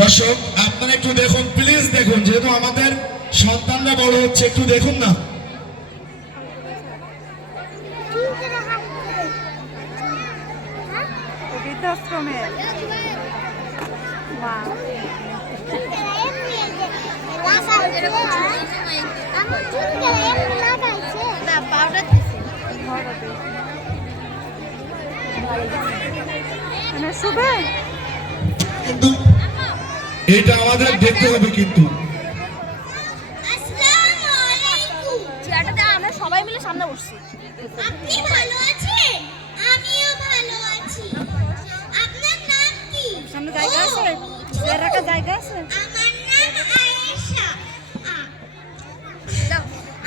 দর্শক আপনারা একটু দেখুন, প্লিজ দেখুন, যেহেতু আমাদের সন্তানরা বড় হচ্ছে, একটু দেখুন না। কিন্তু এটা আমাদের দেখতে হবে কিন্তু। আমরা সবাই মিলে সামনে বসছি। আপনি ভালো আছেন? আমিও ভালো আছি। আপনার নাম কি? সামনে জায়গা আছে? রাখার জায়গা আছে? আমার নাম আয়েশা।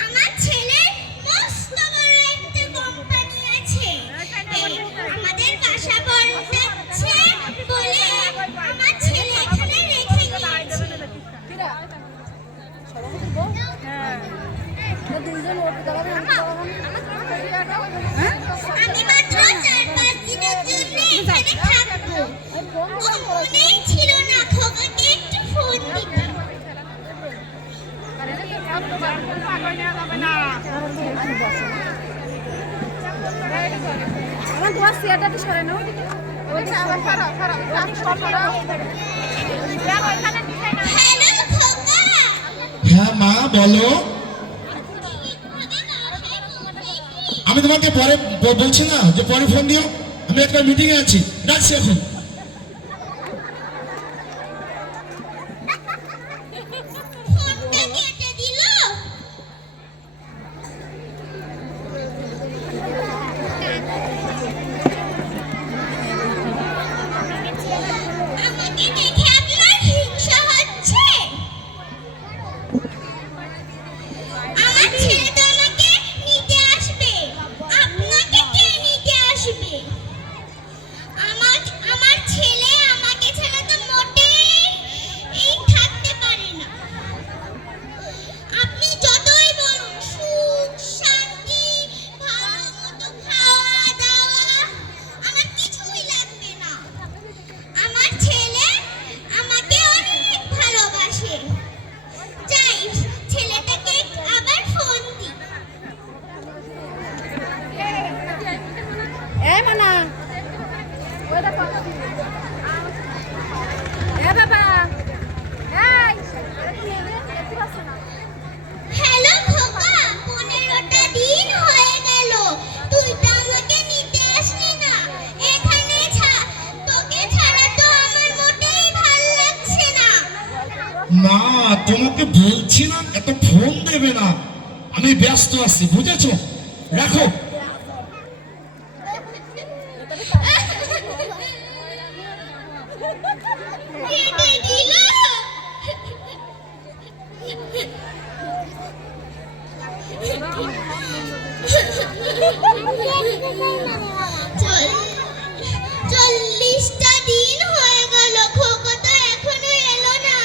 আমার ছেলের মস্ত বড় একটা কোম্পানি আছে। আমাদের বাসা বলতেছে বলে আমার ছেলে এখানে রেখে গিয়েছে। আমি মাত্র 4-5 দিনের জন্য এখানে থাকবো। ও মনেই ছিল না খোকাকে একটু ফোন দিতে। আমার তোমার চেয়ারটা তো সরে নাও। হ্যালো খোকা। হ্যাঁ মা বলো। আমি তোমাকে পরে বলছি না যে পরে ফোন দিও, আমি একটা মিটিং এ আছি, রাখছি এখন। ফোনটা কেটে দিল। আমাকে দেখে আপনার হিংসা হচ্ছে? আমার ছেলে তো আমাকে নিতে আসবে। আপনাকে কে নিতে আসবে? আমার আমার ছেলে আমাকে ছাড়া তো মোটেই থাকতে পারে না। আপনি যতই বলুন সুখ শান্তি ভালো মতো খাওয়া দাওয়া, আমার কিছুই লাগবে না। আমার ছেলে আমাকে অনেক ভালোবাসে। যাই ছেলেটাকে আবার ফোন দিই। এ মানা ওইটা কথা দিই। এ বাবা এই দেখতে পাচ্ছ না? হ্যালো খোকা, 15টা দিন হয়ে গেল তুই তো আমাকে নিতে আসলি না। এখানে তোকে ছাড়া তো আমার মোটেই ভালো লাগছে না। না তোমাকে বলছি না এত ফোন দেবে না, আমি ব্যস্ত আছি, বুঝেছো? রাখো। কেটে দিল। চল্লিশটা দিন হয়ে গেল খোকা তো এখনো এলো না।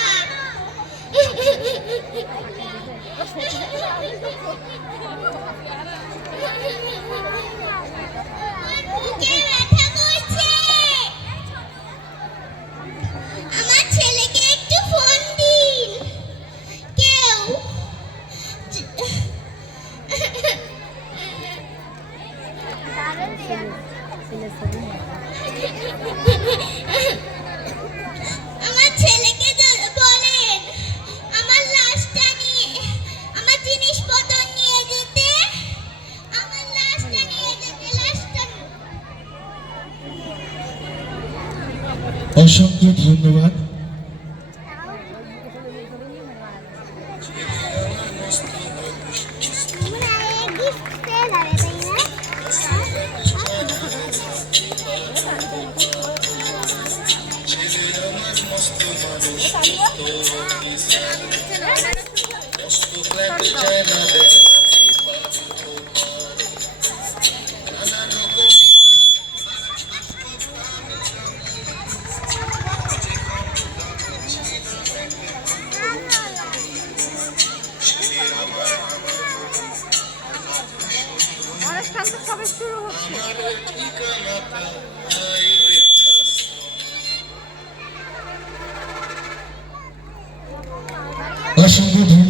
বুকে ব্যথা করছে। আমার ছেলেকে একটু ফোন দিন কেউ। আমার ছেলেকে বলেন আমার লাশটা নিয়ে, আমার জিনিসপত্র নিয়ে যেতে, আমার লাশটা নিয়ে যেতে, লাশটা। অসংখ্য ধন্যবাদ। অনুষ্ঠান তো সবে শুরু হচ্ছে। অসংখ্য